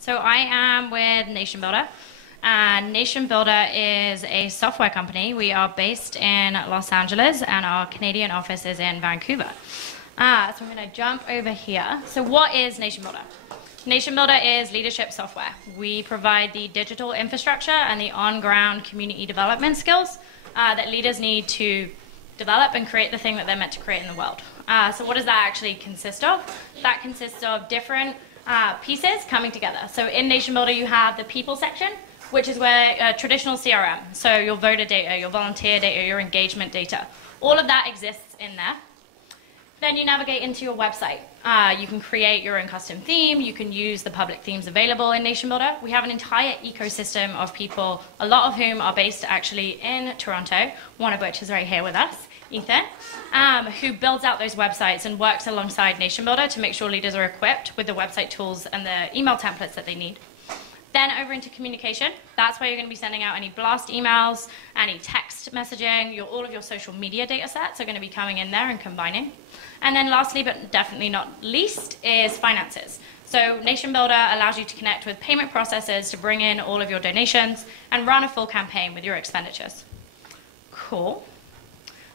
So I am with NationBuilder. NationBuilder is a software company. We are based in Los Angeles, and our Canadian office is in Vancouver. So I'm going to jump over here. So what is NationBuilder? NationBuilder is leadership software. We provide the digital infrastructure and the on-ground community development skills that leaders need to develop and create the thing that they're meant to create in the world. So what does that actually consist of? That consists of different pieces coming together. So in NationBuilder, you have the people section, which is where traditional CRM, so your voter data, your volunteer data, your engagement data, all of that exists in there. Then you navigate into your website. You can create your own custom theme. You can use the public themes available in NationBuilder. We have an entire ecosystem of people, a lot of whom are based actually in Toronto, one of which is right here with us, Ethan, who builds out those websites and works alongside NationBuilder to make sure leaders are equipped with the website tools and the email templates that they need. Then over into communication. That's where you're going to be sending out any blast emails, any text messaging, all of your social media data sets are going to be coming in there and combining. And then lastly, but definitely not least, is finances. So NationBuilder allows you to connect with payment processors to bring in all of your donations and run a full campaign with your expenditures. Cool.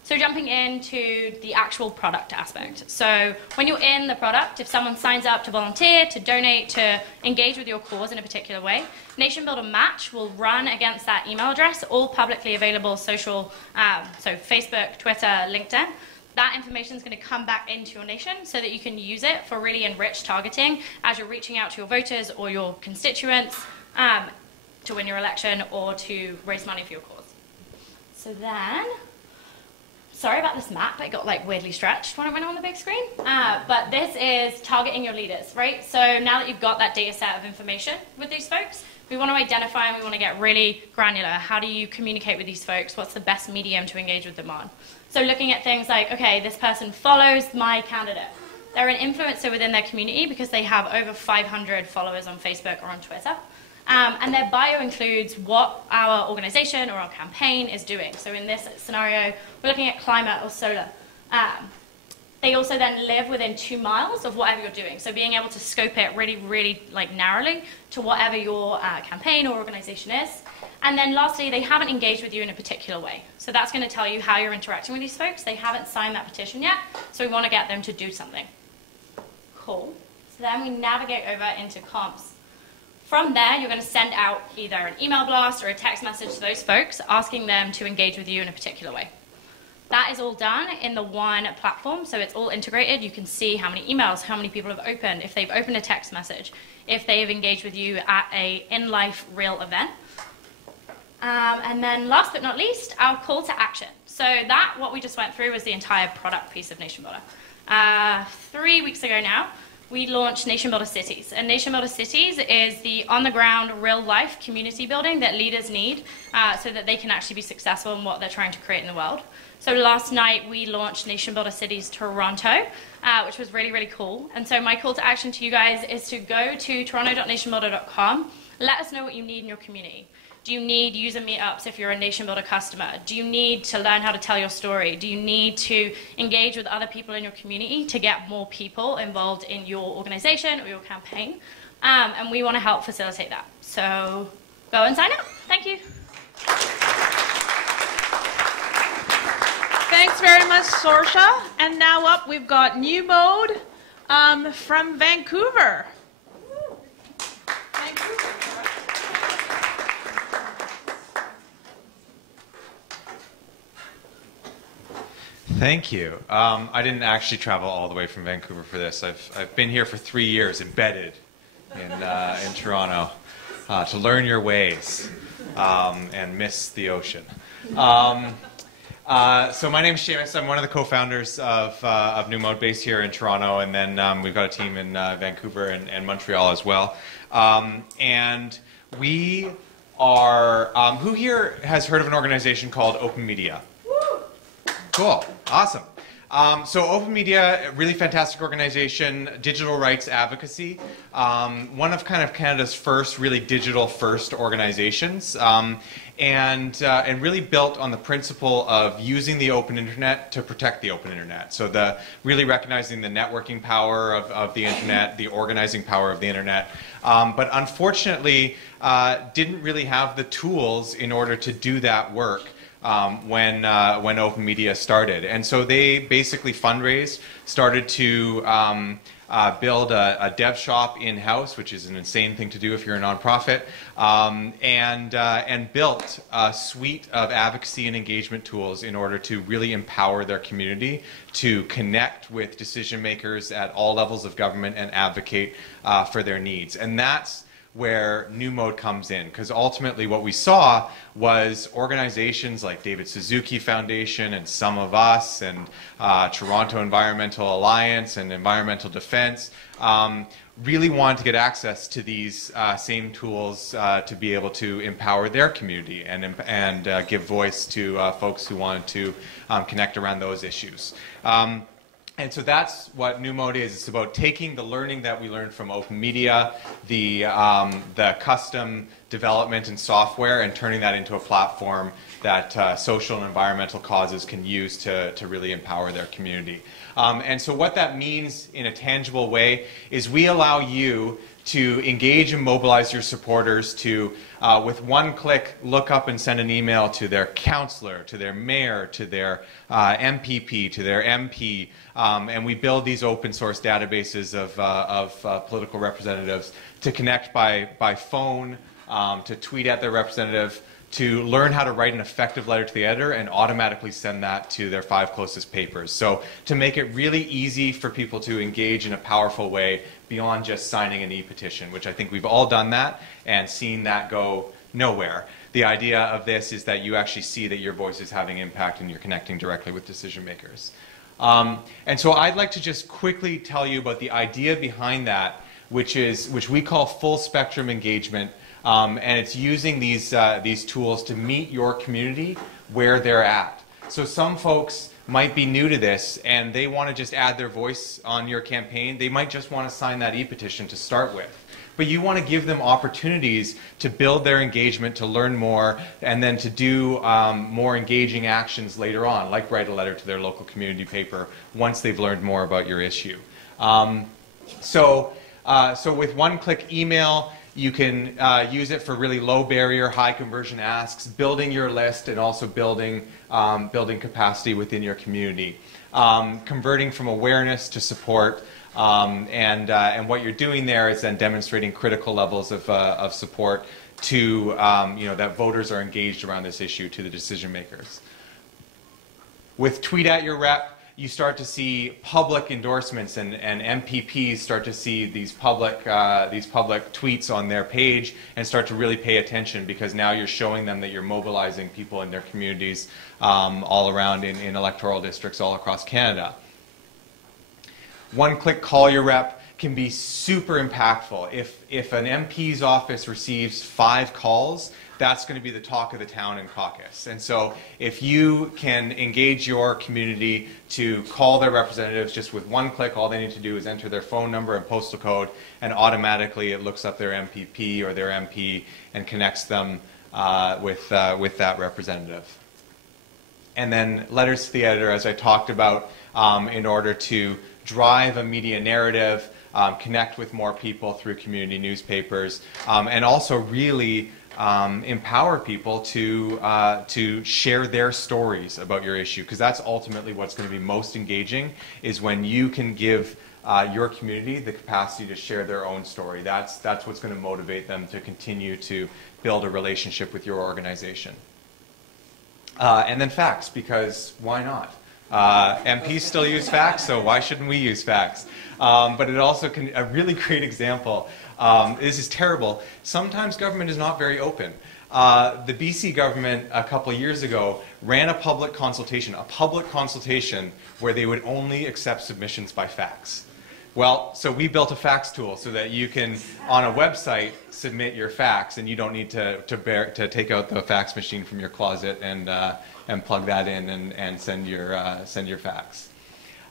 So jumping into the actual product aspect. So when you're in the product, if someone signs up to volunteer, to donate, to engage with your cause in a particular way, NationBuilder Match will run against that email address, all publicly available social, so Facebook, Twitter, LinkedIn. That information is going to come back into your nation so that you can use it for really enriched targeting as you're reaching out to your voters or your constituents to win your election or to raise money for your cause. So then, sorry about this map, it got like weirdly stretched when it went on the big screen. But this is targeting your leaders, right? So now that you've got that data set of information with these folks, we want to identify and we want to get really granular. How do you communicate with these folks? What's the best medium to engage with them on? So looking at things like, okay, this person follows my candidate. They're an influencer within their community because they have over 500 followers on Facebook or on Twitter. And their bio includes what our organization or our campaign is doing. So in this scenario, we're looking at climate or solar. They also then live within 2 miles of whatever you're doing. So being able to scope it really, really narrowly to whatever your campaign or organization is. And then lastly, they haven't engaged with you in a particular way. So that's going to tell you how you're interacting with these folks. They haven't signed that petition yet, so we want to get them to do something. Cool. So then we navigate over into comms. From there, you're going to send out either an email blast or a text message to those folks asking them to engage with you in a particular way. That is all done in the one platform, so it's all integrated. You can see how many emails, how many people have opened, if they've opened a text message, if they've engaged with you at a in-life real event. And then last but not least, our call to action. So that, what we just went through, was the entire product piece of NationBuilder. 3 weeks ago now, we launched NationBuilder Cities. And NationBuilder Cities is the on-the-ground, real-life community building that leaders need so that they can actually be successful in what they're trying to create in the world. So last night, we launched NationBuilder Cities Toronto, which was really, really cool. And so my call to action to you guys is to go to toronto.nationbuilder.com. Let us know what you need in your community. Do you need user meetups if you're a NationBuilder customer? Do you need to learn how to tell your story? Do you need to engage with other people in your community to get more people involved in your organization or your campaign? And we want to help facilitate that. So go and sign up. Thank you. Thanks very much, Sorcha. And now up, we've got Newmode from Vancouver. Thank you. I didn't actually travel all the way from Vancouver for this. I've been here for 3 years, embedded in Toronto, to learn your ways and miss the ocean. So my name is Shamus. I'm one of the co-founders of Newmode, based here in Toronto, and then we've got a team in Vancouver and Montreal as well. And we are, who here has heard of an organization called Open Media? Cool. Awesome. So Open Media, a really fantastic organization, digital rights advocacy, one of kind of Canada's first really digital-first organizations, and really built on the principle of using the open internet to protect the open internet. So really recognizing the networking power of the internet, the organizing power of the internet, but unfortunately didn't really have the tools in order to do that work. When Open Media started. And so they basically fundraised, started to build a dev shop in-house, which is an insane thing to do if you're a nonprofit, and built a suite of advocacy and engagement tools in order to really empower their community to connect with decision makers at all levels of government and advocate for their needs. And that's where Newmode comes in, because ultimately what we saw was organizations like David Suzuki Foundation and Some of Us and Toronto Environmental Alliance and Environmental Defense really wanted to get access to these same tools to be able to empower their community and give voice to folks who wanted to connect around those issues. And so that's what Newmode is. It's about taking the learning that we learned from Open Media, the custom development and software, and turning that into a platform that social and environmental causes can use to really empower their community. And so what that means in a tangible way is we allow you to engage and mobilize your supporters to, with one click, look up and send an email to their councillor, to their mayor, to their MPP, to their MP, and we build these open source databases of political representatives to connect by phone, to tweet at their representative, to learn how to write an effective letter to the editor and automatically send that to their 5 closest papers. So to make it really easy for people to engage in a powerful way beyond just signing an e-petition, which I think we've all done that and seen that go nowhere. The idea of this is that you actually see that your voice is having impact and you're connecting directly with decision makers. And so I'd like to just quickly tell you about the idea behind that, which we call full spectrum engagement. And it's using these tools to meet your community where they're at. So some folks might be new to this and they want to just add their voice on your campaign. They might just want to sign that e-petition to start with. But you want to give them opportunities to build their engagement, to learn more, and then to do more engaging actions later on, like write a letter to their local community paper once they've learned more about your issue. So with one-click email, you can use it for really low barrier, high conversion asks, building your list and also building capacity within your community. Converting from awareness to support, and what you're doing there is then demonstrating critical levels of support to, that voters are engaged around this issue to the decision makers. With Tweet at Your Rep, you start to see public endorsements, and MPPs start to see these public tweets on their page and start to really pay attention, because now you're showing them that you're mobilizing people in their communities all around in electoral districts all across Canada. One-click call your rep can be super impactful. If an MP's office receives 5 calls, that's going to be the talk of the town in caucus. And so if you can engage your community to call their representatives just with one click, all they need to do is enter their phone number and postal code, and automatically it looks up their MPP or their MP and connects them with that representative. And then letters to the editor, as I talked about, in order to drive a media narrative, connect with more people through community newspapers, and also really empower people to share their stories about your issue, because that's ultimately what's going to be most engaging, is when you can give your community the capacity to share their own story. That's what's going to motivate them to continue to build a relationship with your organization. And then fax, because why not? MPs still use fax, so why shouldn't we use fax? But it also can, a really great example, this is terrible, sometimes government is not very open. The BC government a couple of years ago ran a public consultation where they would only accept submissions by fax. Well, so we built a fax tool so that you can, on a website, submit your fax, and you don't need to take out the fax machine from your closet and plug that in and send your fax.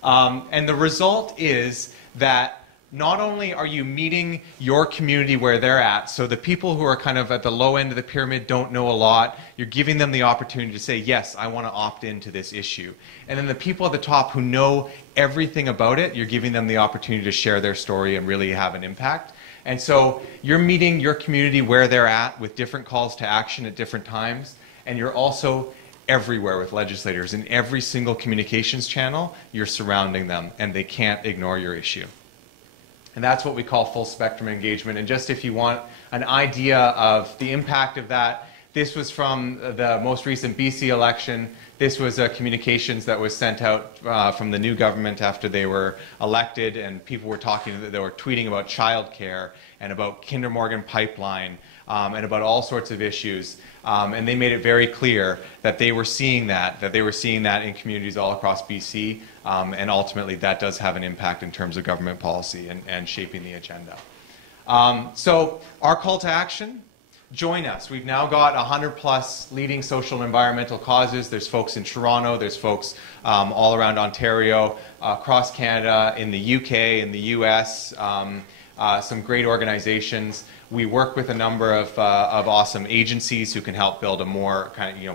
And the result is that not only are you meeting your community where they're at, so the people who are kind of at the low end of the pyramid don't know a lot, you're giving them the opportunity to say, yes, I want to opt into this issue. And then the people at the top who know everything about it, you're giving them the opportunity to share their story and really have an impact. And so you're meeting your community where they're at with different calls to action at different times, and you're also everywhere with legislators. In every single communications channel, you're surrounding them, and they can't ignore your issue. And that's what we call full spectrum engagement. And just if you want an idea of the impact of that, this was from the most recent BC election. This was a communications that was sent out from the new government after they were elected, and people were they were tweeting about childcare and about Kinder Morgan pipeline and about all sorts of issues. And they made it very clear that they were seeing that in communities all across BC, and ultimately that does have an impact in terms of government policy and shaping the agenda. So our call to action, join us. We've now got 100+ leading social and environmental causes. There's folks in Toronto, there's folks all around Ontario, across Canada, in the UK, in the US, some great organizations. We work with a number of awesome agencies who can help build a more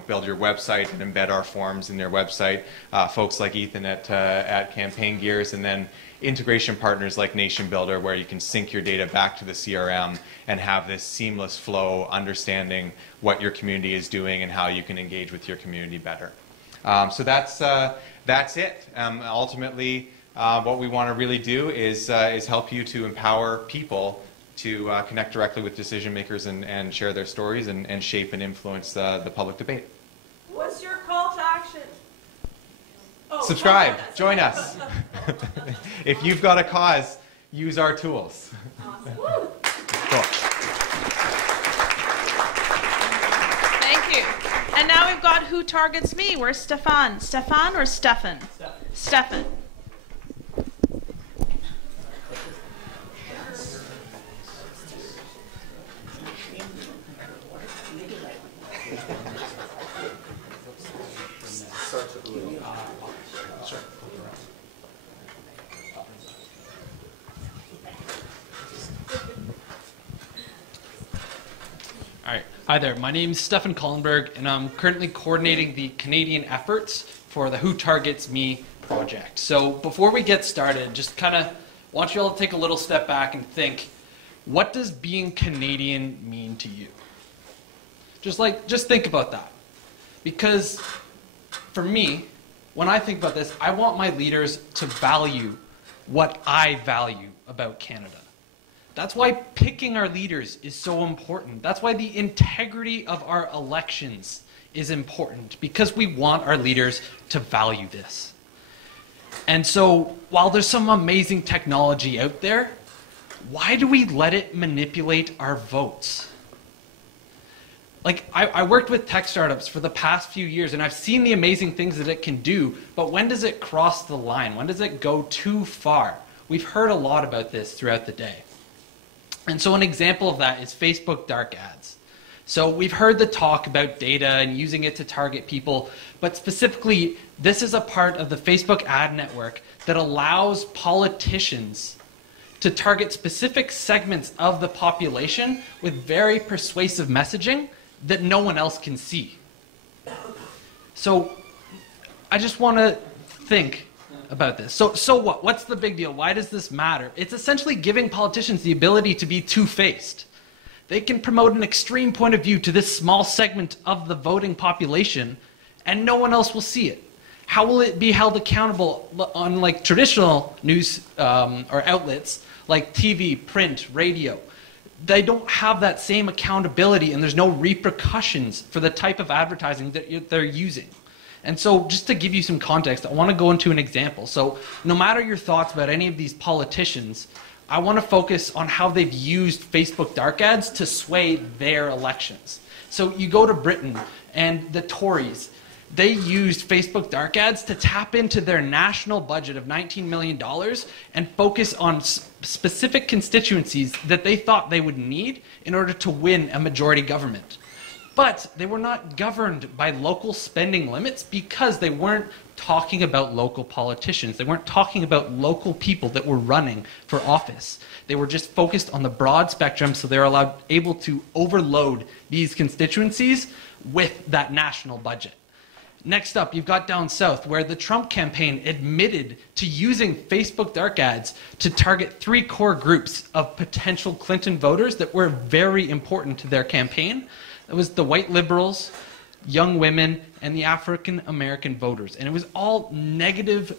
build your website and embed our forms in their website. Folks like Ethan at Campaign Gears, and then integration partners like NationBuilder, where you can sync your data back to the CRM and have this seamless flow, understanding what your community is doing and how you can engage with your community better. So that's it. Ultimately, what we want to really do is help you to empower people to connect directly with decision makers and share their stories and shape and influence the public debate. What's your call to action? Oh, subscribe. Join us. If you've got a cause, use our tools. Awesome. Cool. Thank you. And now we've got Who Targets Me. Where's Stefan? Stefan or Stefan? Stefan. Hi there, my name is Stefan Kollenberg, and I'm currently coordinating the Canadian efforts for the Who Targets Me project. So before we get started, just kind of want you all to take a little step back and think, what does being Canadian mean to you? Just think about that. Because for me, when I think about this, I want my leaders to value what I value about Canada. That's why picking our leaders is so important. That's why the integrity of our elections is important, because we want our leaders to value this. And so while there's some amazing technology out there, why do we let it manipulate our votes? Like, I worked with tech startups for the past few years, and I've seen the amazing things that it can do, but when does it cross the line? When does it go too far? We've heard a lot about this throughout the day. And so an example of that is Facebook dark ads. So we've heard the talk about data and using it to target people, but specifically, this is a part of the Facebook ad network that allows politicians to target specific segments of the population with very persuasive messaging that no one else can see. So I just want to think about this. So what? What's the big deal? Why does this matter? It's essentially giving politicians the ability to be two-faced. They can promote an extreme point of view to this small segment of the voting population, and no one else will see it. How will it be held accountable on like traditional news or outlets like TV, print, radio? They don't have that same accountability, and there's no repercussions for the type of advertising that they're using. And so just to give you some context, I want to go into an example. So no matter your thoughts about any of these politicians, I want to focus on how they've used Facebook dark ads to sway their elections. So you go to Britain, and the Tories, they used Facebook dark ads to tap into their national budget of $19 million and focus on specific constituencies that they thought they would need in order to win a majority government. But they were not governed by local spending limits because they weren't talking about local politicians. They weren't talking about local people that were running for office. They were just focused on the broad spectrum, so they were able to overload these constituencies with that national budget. Next up, you've got down south, where the Trump campaign admitted to using Facebook dark ads to target 3 core groups of potential Clinton voters that were very important to their campaign. That was the white liberals, young women, and the African American voters. And it was all negative,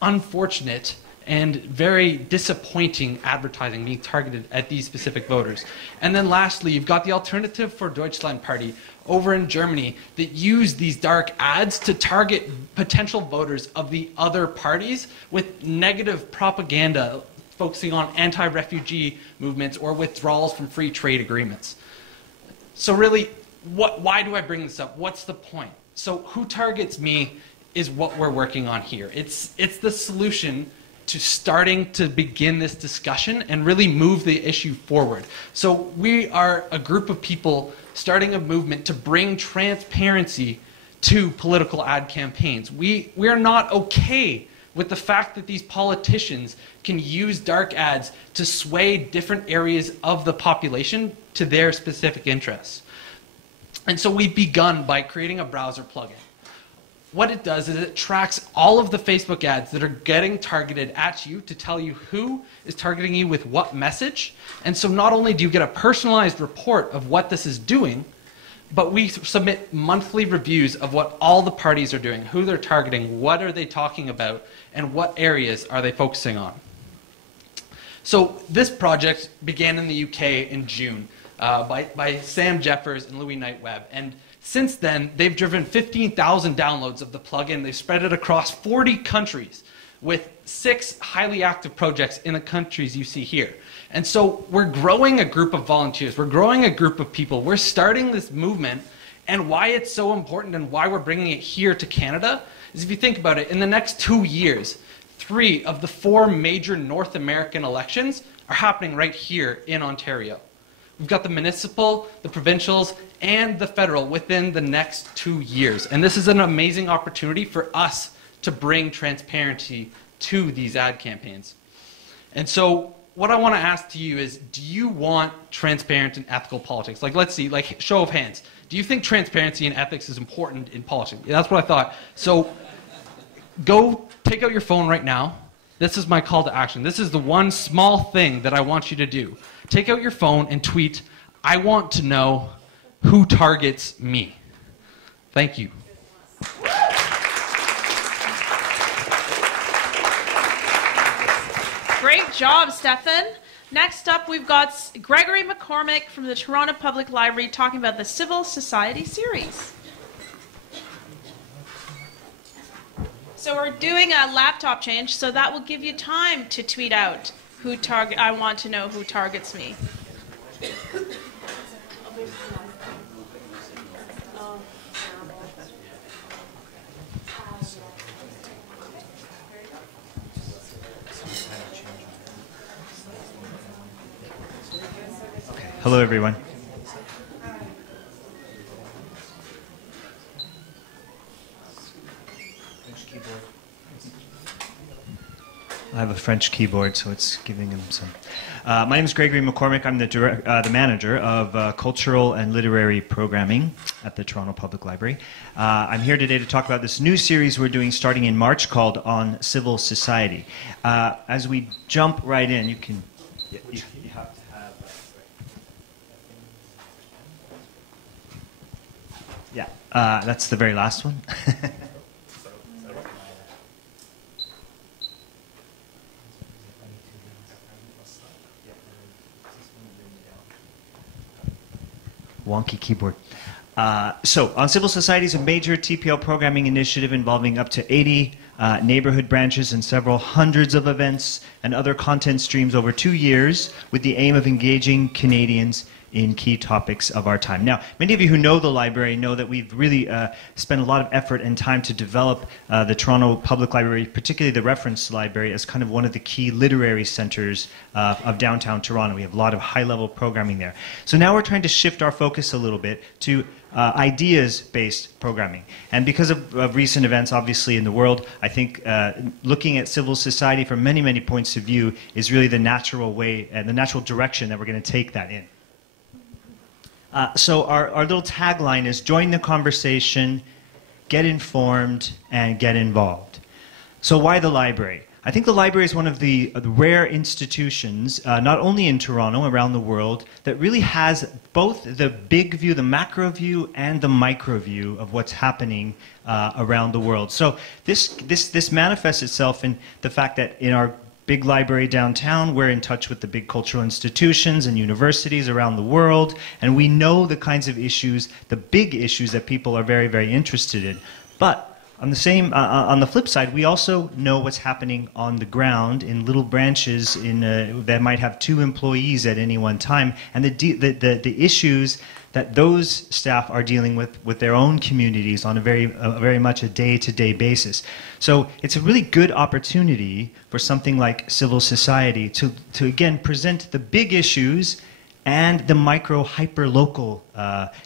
unfortunate, and very disappointing advertising being targeted at these specific voters. And then lastly, you've got the Alternative for Deutschland party over in Germany that use these dark ads to target potential voters of the other parties with negative propaganda focusing on anti-refugee movements or withdrawals from free trade agreements. So really, why do I bring this up? What's the point? So Who Targets Me is what we're working on here. It's the solution to starting to begin this discussion and really move the issue forward. So we are a group of people starting a movement to bring transparency to political ad campaigns. We are not okay with the fact that these politicians can use dark ads to sway different areas of the population to their specific interests. And so we've begun by creating a browser plugin. What it does is it tracks all of the Facebook ads that are getting targeted at you to tell you who is targeting you with what message. And so not only do you get a personalized report of what this is doing, but we submit monthly reviews of what all the parties are doing, who they're targeting, what are they talking about, and what areas are they focusing on. So this project began in the UK in June by Sam Jeffers and Louis Knightweb. And since then, they've driven 15,000 downloads of the plugin. They've spread it across 40 countries with 6 highly active projects in the countries you see here. And so we're growing a group of volunteers. We're growing a group of people. We're starting this movement. And why it's so important and why we're bringing it here to Canada is, if you think about it, in the next 2 years, 3 of the 4 major North American elections are happening right here in Ontario. We've got the municipal, the provincials, and the federal within the next 2 years. And this is an amazing opportunity for us to bring transparency to these ad campaigns. And so what I want to ask to you is, do you want transparent and ethical politics? Like, let's see, like, show of hands. Do you think transparency and ethics is important in politics? Yeah, that's what I thought. So go take out your phone right now. This is my call to action. This is the one small thing that I want you to do. Take out your phone and tweet, "I want to know who targets me." Thank you. Great job, Stefan. Next up, we've got Gregory McCormack from the Toronto Public Library talking about the Civil Society series. So we're doing a laptop change, so that will give you time to tweet out I want to know who targets me. Hello, everyone. I have a French keyboard, so it's giving him some. My name is Gregory McCormack. I'm the manager of cultural and literary programming at the Toronto Public Library. I'm here today to talk about this new series we're doing starting in March called On Civil Society. As we jump right in, you can... You have to have... Yeah, that's the very last one. Wonky keyboard. So, On Civil Society is a major TPL programming initiative involving up to 80 neighborhood branches and several hundreds of events and other content streams over 2 years with the aim of engaging Canadians in key topics of our time. Now, many of you who know the library know that we've really spent a lot of effort and time to develop the Toronto Public Library, particularly the Reference Library, as kind of one of the key literary centers of downtown Toronto. We have a lot of high-level programming there. So now we're trying to shift our focus a little bit to ideas-based programming. And because of recent events, obviously, in the world, I think looking at civil society from many, many points of view is really the natural way and the natural direction that we're going to take that in. So our little tagline is join the conversation, get informed, and get involved. So why the library? I think the library is one of the rare institutions, not only in Toronto, around the world, that really has both the big view, the macro view, and the micro view of what's happening around the world. So this manifests itself in the fact that in our big library downtown, we're in touch with the big cultural institutions and universities around the world, and we know the kinds of issues, the big issues that people are very, very interested in. But on the flip side, we also know what's happening on the ground in little branches that might have 2 employees at any one time, and the issues that those staff are dealing with their own communities on a very much a day-to-day basis. So it's a really good opportunity for something like civil society to again present the big issues and the micro hyper-local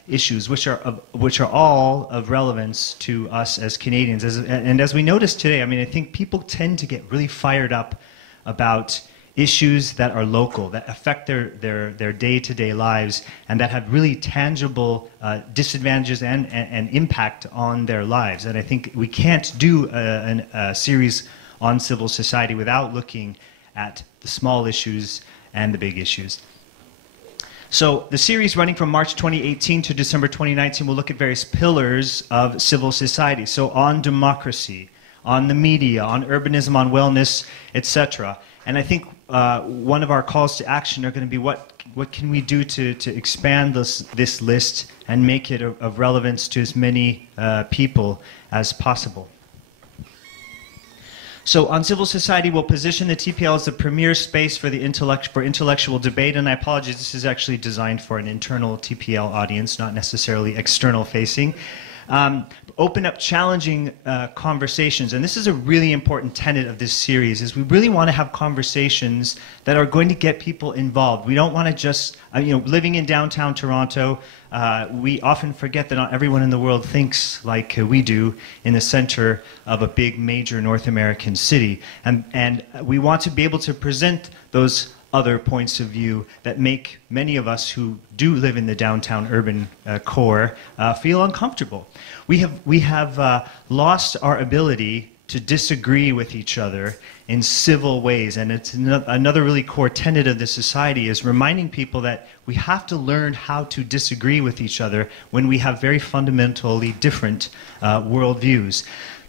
issues, which are all of relevance to us as Canadians. And as we noticed today, I mean, I think people tend to get really fired up about issues that are local, that affect their day-to-day lives, and that have really tangible disadvantages and impact on their lives. And I think we can't do a series on civil society without looking at the small issues and the big issues. So the series running from March 2018 to December 2019 will look at various pillars of civil society. So on democracy, on the media, on urbanism, on wellness, etc. And I think one of our calls to action are going to be what can we do to expand this list and make it of relevance to as many people as possible. So on civil society, we'll position the TPL as the premier space for intellectual debate, and I apologize, this is actually designed for an internal TPL audience, not necessarily external facing. Open up challenging conversations, and this is a really important tenet of this series, is we really want to have conversations that are going to get people involved. We don't want to just, living in downtown Toronto, we often forget that not everyone in the world thinks like we do in the center of a big major North American city. And we want to be able to present those other points of view that make many of us who do live in the downtown urban core feel uncomfortable. We have lost our ability to disagree with each other in civil ways, and it's another really core tenet of this society is reminding people that we have to learn how to disagree with each other when we have very fundamentally different worldviews.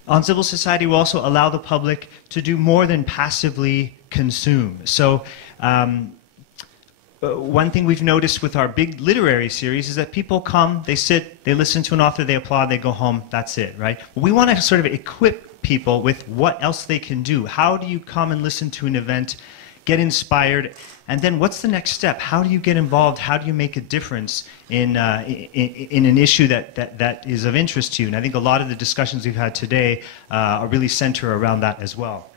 On civil society, we also allow the public to do more than passively consume. So one thing we've noticed with our big literary series is that people come, they sit, they listen to an author, they applaud, they go home, that's it, right? We want to sort of equip people with what else they can do. How do you come and listen to an event, get inspired, and then what's the next step? How do you get involved? How do you make a difference in an issue that is of interest to you? And I think a lot of the discussions we've had today are really center around that as well.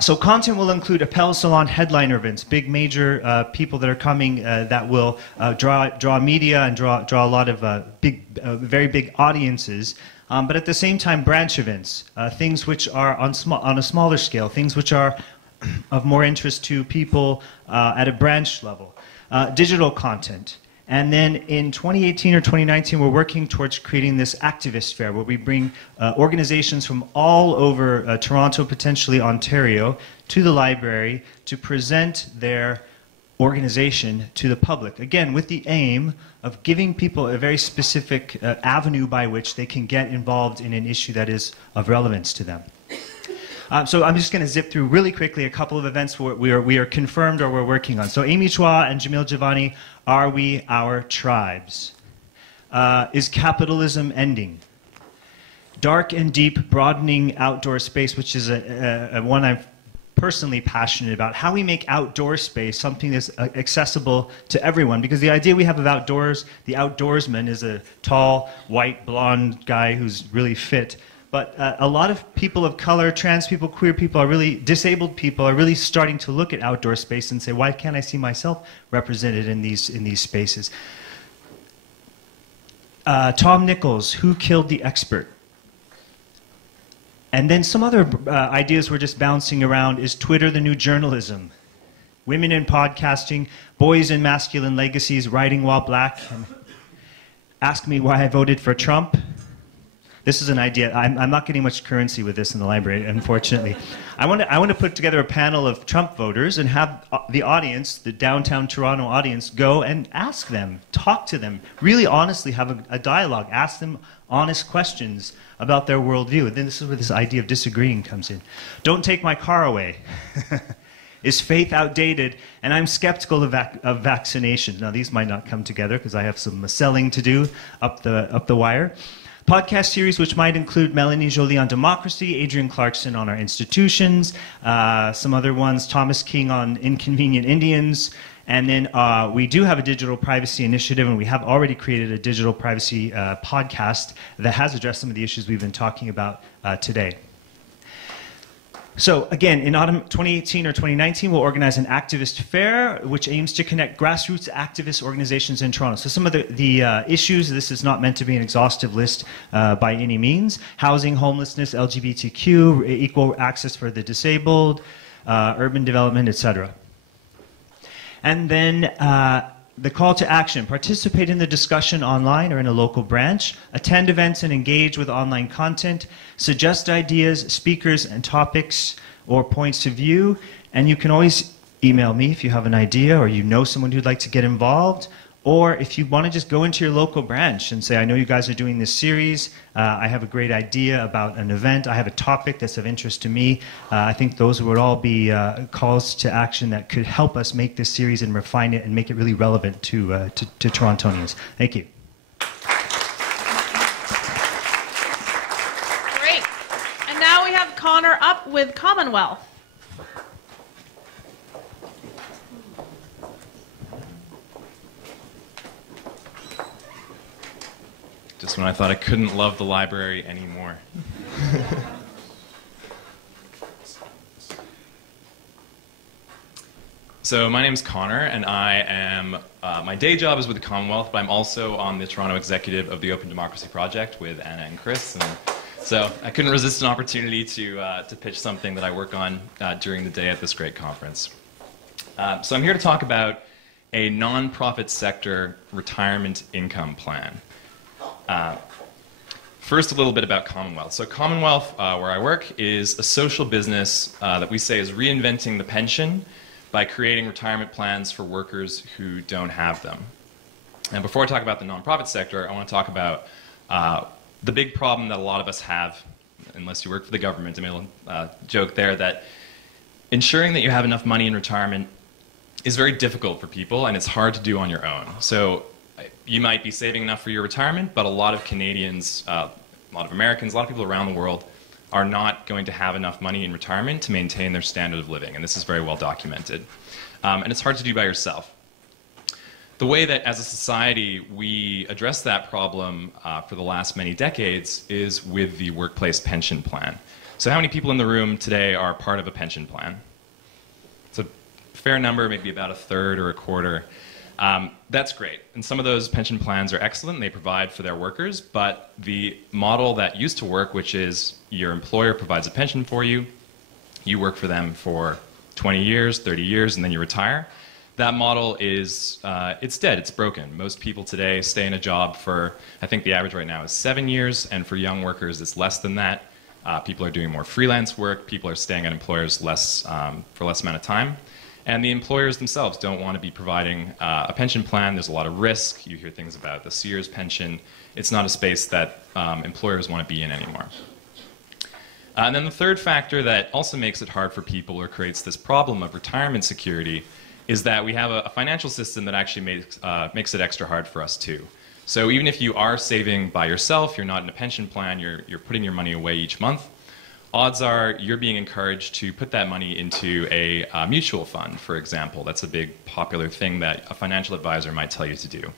So content will include appel salon headliner events, big major people that are coming that will draw media and draw a lot of very big audiences. But at the same time, branch events, things which are on a smaller scale, things which are of more interest to people at a branch level, digital content. And then in 2018 or 2019, we're working towards creating this activist fair where we bring organizations from all over Toronto, potentially Ontario, to the library to present their organization to the public. Again, with the aim of giving people a very specific avenue by which they can get involved in an issue that is of relevance to them. So I'm just going to zip through really quickly a couple of events we are confirmed or we're working on. So Amy Chua and Jamil Javani, Are We Our Tribes? Is Capitalism Ending? Dark and Deep Broadening Outdoor Space, which is one I've personally passionate about, how we make outdoor space something that's accessible to everyone. Because the idea we have of outdoors, the outdoorsman is a tall, white, blonde guy who's really fit. But a lot of people of color, trans people, queer people, disabled people are really starting to look at outdoor space and say, why can't I see myself represented in these spaces? Tom Nichols, Who Killed the Expert? And then some other ideas we're just bouncing around is Twitter the New Journalism? Women in Podcasting, Boys in Masculine Legacies, Writing While Black, and Ask Me Why I Voted for Trump. This is an idea. I'm not getting much currency with this in the library, unfortunately. I want to put together a panel of Trump voters and have the audience, the downtown Toronto audience, go and ask them, talk to them, really honestly have a dialogue, ask them honest questions about their worldview. And then this is where this idea of disagreeing comes in. Don't take my car away. Is faith outdated? And I'm skeptical of vaccination. Now, these might not come together because I have some selling to do up the wire. Podcast series which might include Melanie Joly on democracy, Adrian Clarkson on our institutions, some other ones, Thomas King on inconvenient Indians, and then we do have a digital privacy initiative, and we have already created a digital privacy podcast that has addressed some of the issues we've been talking about today. So again, in autumn 2018 or 2019, we'll organize an activist fair, which aims to connect grassroots activist organizations in Toronto. So some of the issues, this is not meant to be an exhaustive list by any means: housing, homelessness, LGBTQ, equal access for the disabled, urban development, etc. And then the call to action: participate in the discussion online or in a local branch, attend events and engage with online content, suggest ideas, speakers, and topics or points of view. And you can always email me if you have an idea or you know someone who'd like to get involved. Or if you want to just go into your local branch and say, I know you guys are doing this series, I have a great idea about an event, I have a topic that's of interest to me. I think those would all be calls to action that could help us make this series and refine it and make it really relevant to Torontonians. Thank you. Great. And now we have Connor up with Commonwealth. Just when I thought I couldn't love the library anymore. So my name's Connor, and I am, my day job is with the Commonwealth, but I'm also on the Toronto executive of the Open Democracy Project with Anna and Chris. And so I couldn't resist an opportunity to pitch something that I work on during the day at this great conference. So I'm here to talk about a nonprofit sector retirement income plan. First, a little bit about Commonwealth. So Commonwealth, where I work, is a social business that we say is reinventing the pension by creating retirement plans for workers who don't have them. And before I talk about the nonprofit sector, I want to talk about the big problem that a lot of us have, unless you work for the government. I made a joke there that ensuring that you have enough money in retirement is very difficult for people, and it's hard to do on your own. So you might be saving enough for your retirement, but a lot of Canadians, a lot of Americans, a lot of people around the world are not going to have enough money in retirement to maintain their standard of living, and this is very well documented. And it's hard to do by yourself. The way that, as a society, we address that problem for the last many decades is with the workplace pension plan. So how many people in the room today are part of a pension plan? It's a fair number, maybe about a third or a quarter. That's great, and some of those pension plans are excellent, and they provide for their workers, but the model that used to work, which is your employer provides a pension for you, you work for them for 20 years, 30 years, and then you retire, that model is, it's dead, it's broken. Most people today stay in a job for, I think the average right now is 7 years, and for young workers it's less than that. People are doing more freelance work, people are staying at employers for less amount of time. And the employers themselves don't want to be providing a pension plan. There's a lot of risk. You hear things about the Sears pension. It's not a space that employers want to be in anymore. And then the third factor that also makes it hard for people or creates this problem of retirement security is that we have a financial system that actually makes it extra hard for us too. So even if you are saving by yourself, you're not in a pension plan, you're putting your money away each month, odds are you're being encouraged to put that money into a mutual fund, for example. That's a big popular thing that a financial advisor might tell you to do.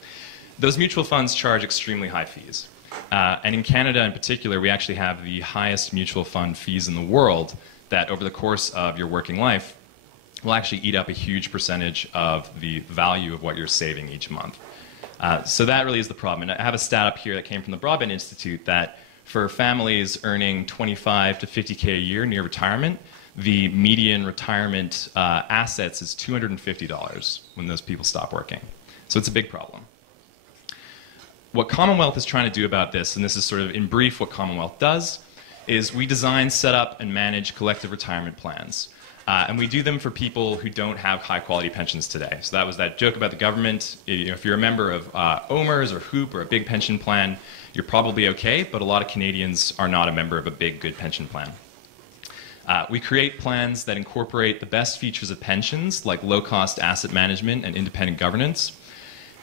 Those mutual funds charge extremely high fees. And in Canada in particular, we actually have the highest mutual fund fees in the world that over the course of your working life will actually eat up a huge percentage of the value of what you're saving each month. So that really is the problem. And I have a stat up here that came from the Broadbent Institute that for families earning 25 to 50K a year near retirement, the median retirement assets is $250 when those people stop working. So it's a big problem. What Commonwealth is trying to do about this, and this is sort of in brief what Commonwealth does, is we design, set up, and manage collective retirement plans. And we do them for people who don't have high-quality pensions today. So that was that joke about the government. You know, if you're a member of OMERS or HOOP or a big pension plan, you're probably okay, but a lot of Canadians are not a member of a big, good pension plan. We create plans that incorporate the best features of pensions, like low-cost asset management and independent governance,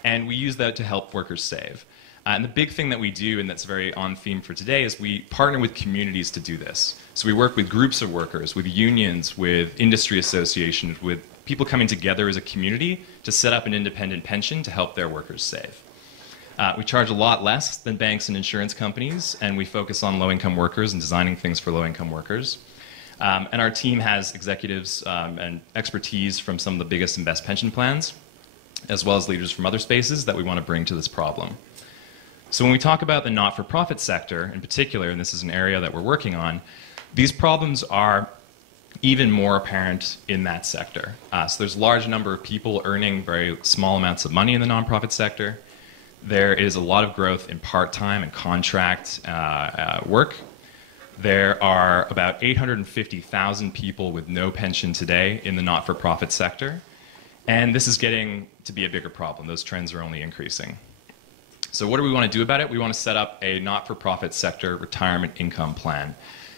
and we use that to help workers save. And the big thing that we do, and that's very on theme for today, is we partner with communities to do this. So we work with groups of workers, with unions, with industry associations, with people coming together as a community to set up an independent pension to help their workers save. We charge a lot less than banks and insurance companies, and we focus on low-income workers and designing things for low-income workers. And our team has executives and expertise from some of the biggest and best pension plans, as well as leaders from other spaces that we want to bring to this problem. So when we talk about the not-for-profit sector in particular, and this is an area that we're working on, these problems are even more apparent in that sector. So there's a large number of people earning very small amounts of money in the nonprofit sector. There is a lot of growth in part-time and contract work. There are about 850,000 people with no pension today in the not-for-profit sector. And this is getting to be a bigger problem. Those trends are only increasing. So what do we want to do about it? We want to set up a not-for-profit sector retirement income plan.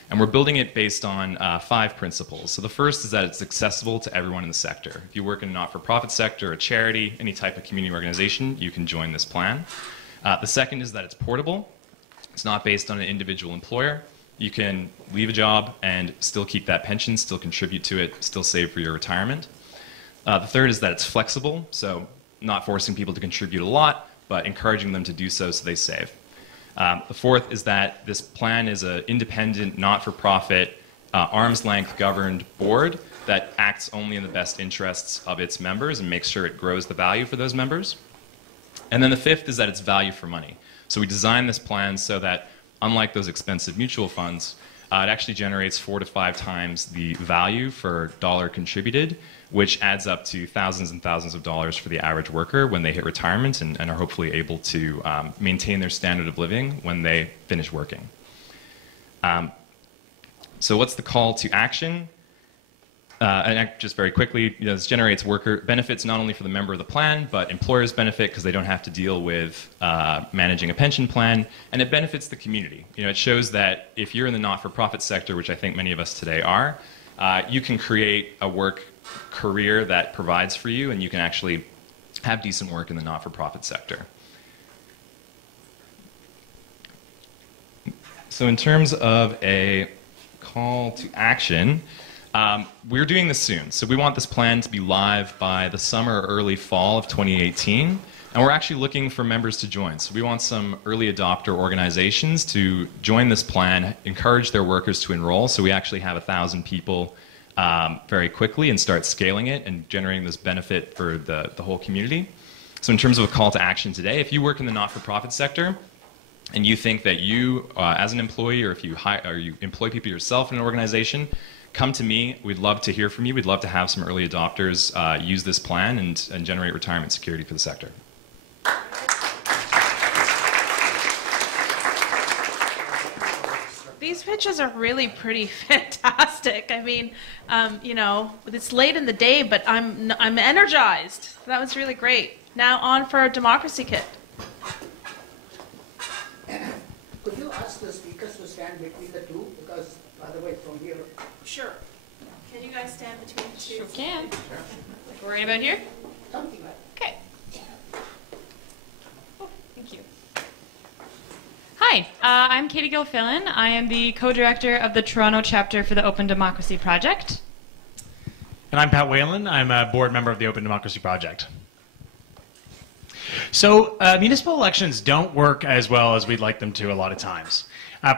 And we're building it based on 5 principles. So the first is that it's accessible to everyone in the sector. If you work in a not-for-profit sector, a charity, any type of community organization, you can join this plan. The second is that it's portable. It's not based on an individual employer. You can leave a job and still keep that pension, still contribute to it, still save for your retirement. The third is that it's flexible, so not forcing people to contribute a lot, but encouraging them to do so so they save. The fourth is that this plan is an independent, not-for-profit, arm's-length governed board that acts only in the best interests of its members and makes sure it grows the value for those members. And then the fifth is that it's value for money. So we designed this plan so that, unlike those expensive mutual funds, it actually generates 4 to 5 times the value for dollar contributed, which adds up to thousands and thousands of dollars for the average worker when they hit retirement and are hopefully able to maintain their standard of living when they finish working. So what's the call to action? And just very quickly, this generates worker benefits not only for the member of the plan, but employers benefit because they don't have to deal with managing a pension plan, and it benefits the community. It shows that if you're in the not-for-profit sector, which I think many of us today are, you can create a work career that provides for you, and you can actually have decent work in the not-for-profit sector. So in terms of a call to action, we're doing this soon. So we want this plan to be live by the summer or early fall of 2018. And we're actually looking for members to join. So we want some early adopter organizations to join this plan, encourage their workers to enroll. So we actually have 1,000 people very quickly and start scaling it and generating this benefit for the whole community. So in terms of a call to action today, if you work in the not-for-profit sector and you think that you, as an employee, or if you employ people yourself in an organization, come to me. We'd love to hear from you. We'd love to have some early adopters use this plan and generate retirement security for the sector. These pitches are really pretty fantastic. I mean, it's late in the day, but I'm energized. That was really great. Now on for DemocracyKit. Could you ask the speakers to stand between the two? Because otherwise from here... Sure. Can you guys stand between the two? Sure can. Like right about here? Something like Okay. Oh, thank you. Hi, Hi, I'm Katie Gilfillan. I am the co-director of the Toronto chapter for the Open Democracy Project. And I'm Pat Whelan. I'm a board member of the Open Democracy Project. So municipal elections don't work as well as we'd like them to a lot of times.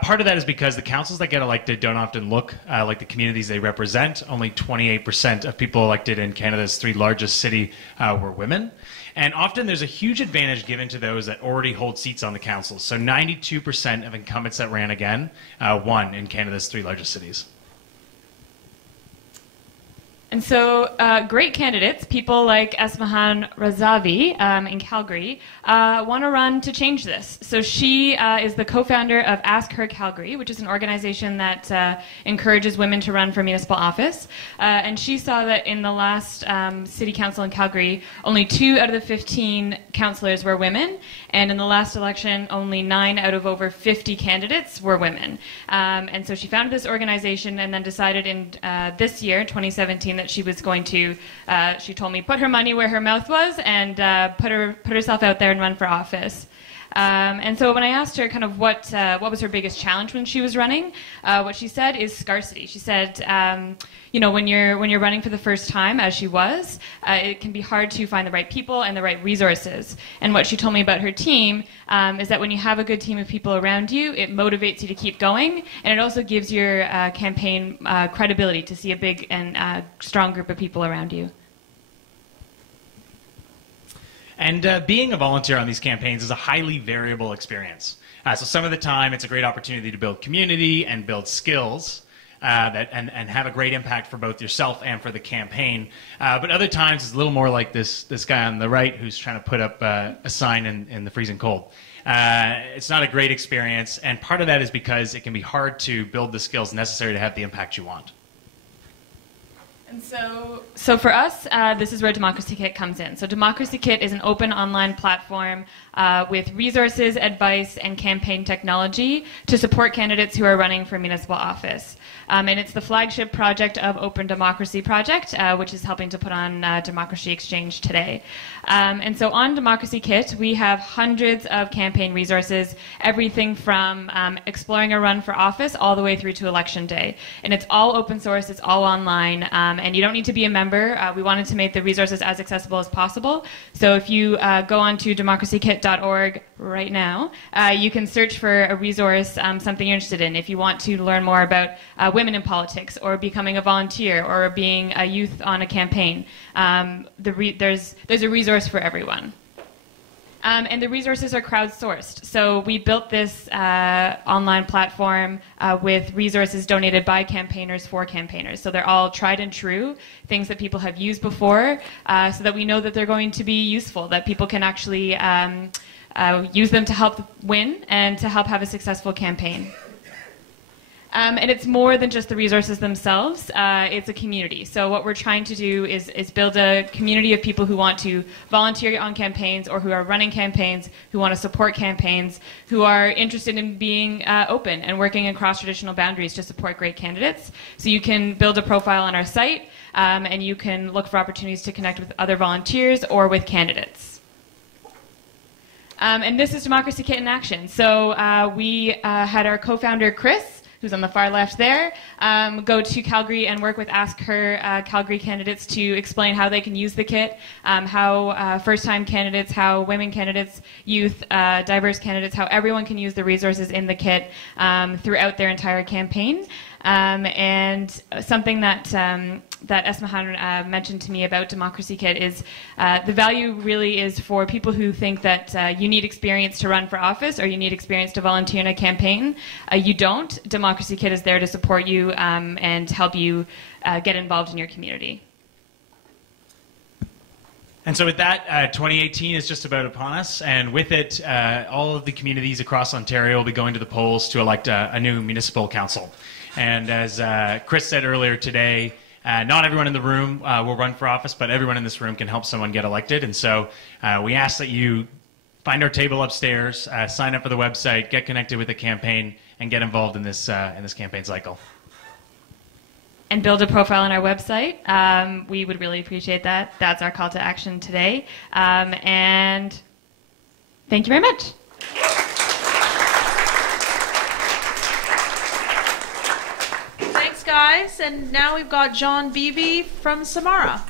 Part of that is because the councils that get elected don't often look like the communities they represent. Only 28% of people elected in Canada's 3 largest cities were women. And often there's a huge advantage given to those that already hold seats on the council. So 92% of incumbents that ran again won in Canada's 3 largest cities. And so great candidates, people like Esmahan Razavi in Calgary, want to run to change this. So she is the co-founder of Ask Her Calgary, which is an organization that encourages women to run for municipal office. And she saw that in the last city council in Calgary, only 2 out of the 15 councillors were women. And in the last election, only 9 out of over 50 candidates were women. And so she founded this organization and then decided in this year, 2017, that she was going to, she told me, put her money where her mouth was and put herself out there and run for office. And so when I asked her kind of what was her biggest challenge when she was running, what she said is scarcity. She said, you know, when you're running for the first time, as she was, it can be hard to find the right people and the right resources. And what she told me about her team is that when you have a good team of people around you, it motivates you to keep going, and it also gives your campaign credibility to see a big and strong group of people around you. And being a volunteer on these campaigns is a highly variable experience. So some of the time it's a great opportunity to build community and build skills and have a great impact for both yourself and for the campaign. But other times it's a little more like this guy on the right who's trying to put up a sign in the freezing cold. It's not a great experience, and part of that is because it can be hard to build the skills necessary to have the impact you want. And so for us, this is where DemocracyKit comes in. So DemocracyKit is an open online platform with resources, advice, and campaign technology to support candidates who are running for municipal office. And it's the flagship project of Open Democracy Project, which is helping to put on DemocracyXChange today. And so on DemocracyKit, we have hundreds of campaign resources, everything from exploring a run for office all the way through to election day. And it's all open source, it's all online, and you don't need to be a member. We wanted to make the resources as accessible as possible. So if you go on to democracykit.org right now, you can search for a resource, something you're interested in. If you want to learn more about women in politics, or becoming a volunteer, or being a youth on a campaign, there's a resource for everyone. And the resources are crowdsourced. So we built this online platform with resources donated by campaigners for campaigners. So they're all tried and true, things that people have used before, so that we know that they're going to be useful, that people can actually use them to help win and to help have a successful campaign. And it's more than just the resources themselves, it's a community. So what we're trying to do is build a community of people who want to volunteer on campaigns, or who are running campaigns, who want to support campaigns, who are interested in being open and working across traditional boundaries to support great candidates. So you can build a profile on our site, and you can look for opportunities to connect with other volunteers or with candidates. And this is DemocracyKit in action. So we had our co-founder, Chris, who's on the far left there, go to Calgary and work with Ask Her Calgary candidates to explain how they can use the kit, how first-time candidates, how women candidates, youth, diverse candidates, how everyone can use the resources in the kit throughout their entire campaign. And something that that Esmahan mentioned to me about DemocracyKit is the value really is for people who think that you need experience to run for office, or you need experience to volunteer in a campaign. You don't. DemocracyKit is there to support you and help you get involved in your community. And so with that, 2018 is just about upon us, and with it, all of the communities across Ontario will be going to the polls to elect a new municipal council. And as Chris said earlier today, not everyone in the room will run for office, but everyone in this room can help someone get elected. And so we ask that you find our table upstairs, sign up for the website, get connected with the campaign, and get involved in this campaign cycle. And build a profile on our website. We would really appreciate that. That's our call to action today. And thank you very much. guys. And now we've got John Beebe from Samara.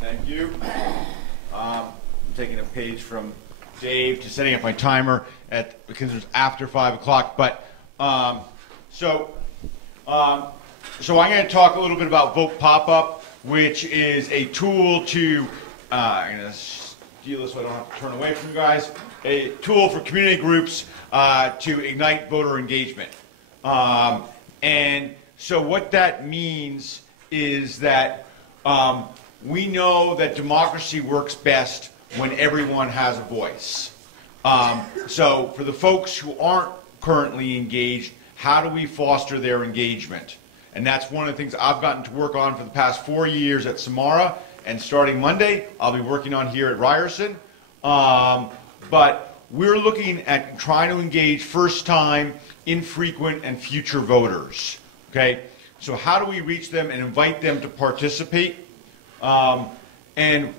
Thank you. I'm taking a page from Dave to setting up my timer because it's after 5 o'clock. But so I'm going to talk a little bit about Vote Pop-Up, which is a tool to I'm going to steal this so I don't have to turn away from you guys. A tool for community groups to ignite voter engagement. And so what that means is that we know that democracy works best when everyone has a voice. So for the folks who aren't currently engaged, how do we foster their engagement? And that's one of the things I've gotten to work on for the past 4 years at Samara, and starting Monday, I'll be working on here at Ryerson. But we're looking at trying to engage first-time, infrequent, and future voters. Okay? So how do we reach them and invite them to participate? And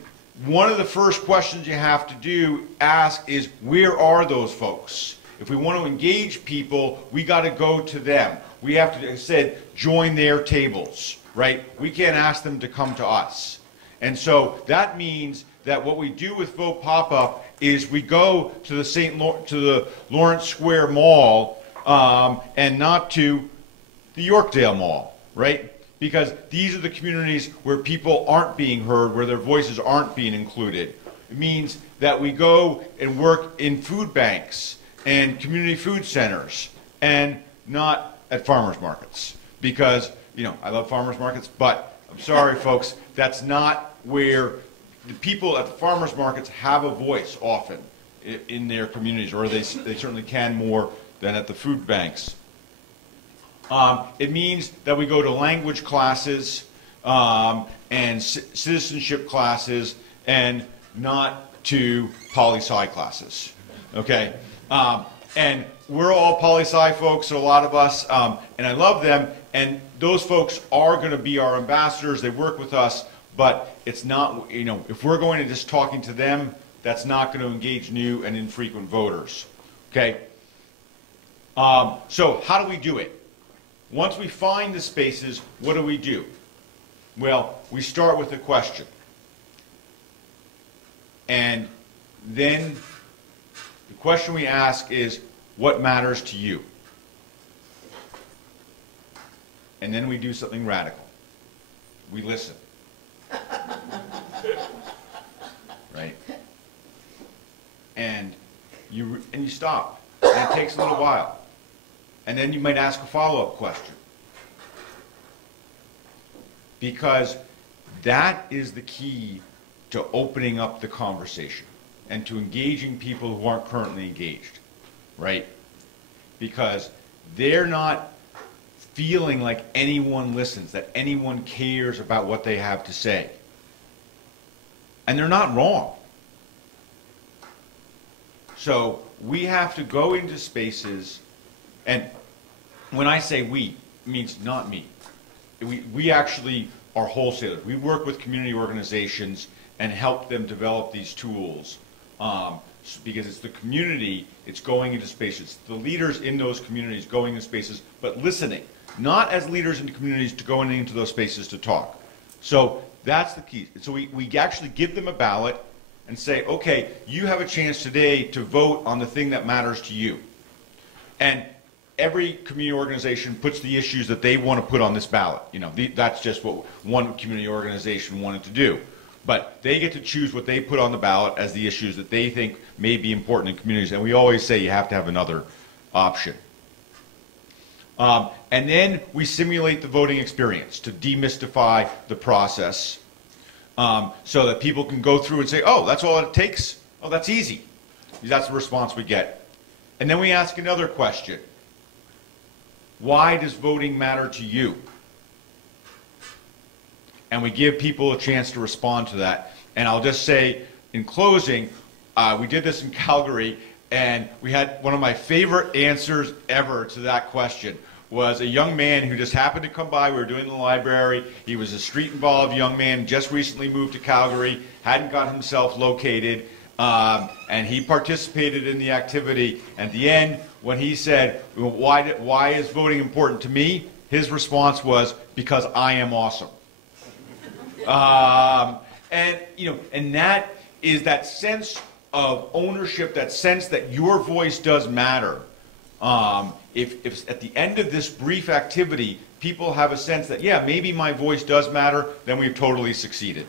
one of the first questions you have to ask is, where are those folks? If we want to engage people, we got to go to them. We have to, as I said, join their tables, right? We can't ask them to come to us. And so that means that what we do with Vote Pop-Up is we go to the Lawrence Square Mall and not to the Yorkdale Mall, right? Because these are the communities where people aren't being heard, where their voices aren't being included. It means that we go and work in food banks and community food centers and not at farmers markets. Because, you know, I love farmers markets, but I'm sorry, folks, that's not where the people at the farmers markets have a voice often in their communities, or they certainly can more than at the food banks. It means that we go to language classes and citizenship classes and not to poli-sci classes. Okay? And we're all poli-sci folks, a lot of us, and I love them, and those folks are going to be our ambassadors. They work with us, but it's not, you know, if we're going to just talking to them, that's not going to engage new and infrequent voters. Okay? So how do we do it? Once we find the spaces, what do we do? Well, we start with a question. And then the question we ask is, what matters to you? And then we do something radical. We listen. Right? And you stop. And it takes a little while. And then you might ask a follow-up question. Because that is the key to opening up the conversation and to engaging people who aren't currently engaged, right? Because they're not feeling like anyone listens, that anyone cares about what they have to say. And they're not wrong. So we have to go into spaces, and when I say we, it means not me. We actually are wholesalers. We work with community organizations and help them develop these tools because it's the community, it's going into spaces. The leaders in those communities going into spaces, but listening. Not as leaders in the communities to go into those spaces to talk. So that's the key. So we actually give them a ballot and say, okay, you have a chance today to vote on the thing that matters to you. And every community organization puts the issues that they want to put on this ballot. You know, that's just what one community organization wanted to do. But they get to choose what they put on the ballot as the issues that they think may be important in communities. And we always say you have to have another option. And then we simulate the voting experience to demystify the process so that people can go through and say, oh, that's all it takes? Oh, that's easy. That's the response we get. And then we ask another question. Why does voting matter to you? And we give people a chance to respond to that. And I'll just say, in closing, we did this in Calgary, and we had one of my favorite answers ever to that question was a young man who just happened to come by. We were doing the library. He was a street-involved young man, just recently moved to Calgary, hadn't got himself located, and he participated in the activity. At the end, when he said, why is voting important to me? His response was, because I am awesome. And, you know, and that is that sense of ownership, that sense that your voice does matter. If at the end of this brief activity, people have a sense that, yeah, maybe my voice does matter, then we've totally succeeded.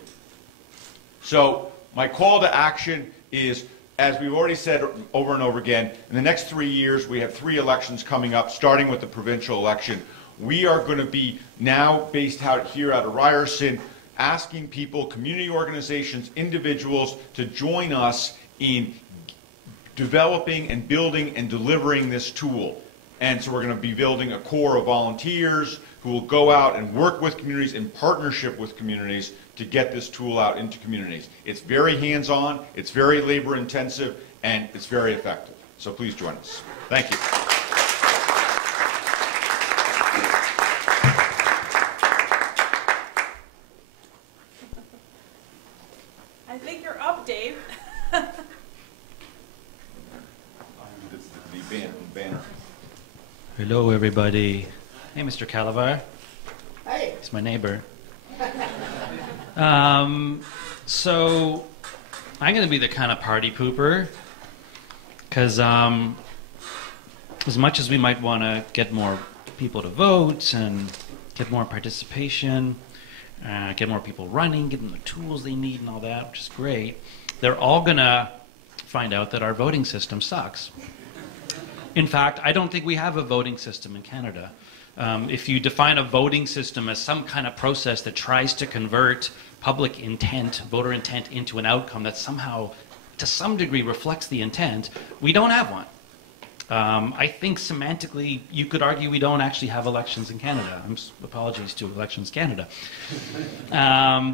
So my call to action is, as we've already said over and over again, in the next 3 years, we have 3 elections coming up, starting with the provincial election. We are going to be now based out here out of Ryerson, asking people, community organizations, individuals to join us in developing and building and delivering this tool. And so we're going to be building a core of volunteers who will go out and work with communities in partnership with communities to get this tool out into communities. It's very hands-on, it's very labor-intensive, and it's very effective. So please join us. Thank you. I think you're up, Dave. The banner. Hello, everybody. Hey, Mr. Calavera. Hey. He's my neighbor. So I'm going to be the kind of party pooper, because as much as we might want to get more people to vote and get more participation, get more people running, give them the tools they need and all that, which is great, they're all going to find out that our voting system sucks. In fact, I don't think we have a voting system in Canada. If you define a voting system as some kind of process that tries to convert public intent, voter intent, into an outcome that somehow, to some degree, reflects the intent, we don't have one. I think semantically, you could argue we don't actually have elections in Canada. Apologies to Elections Canada.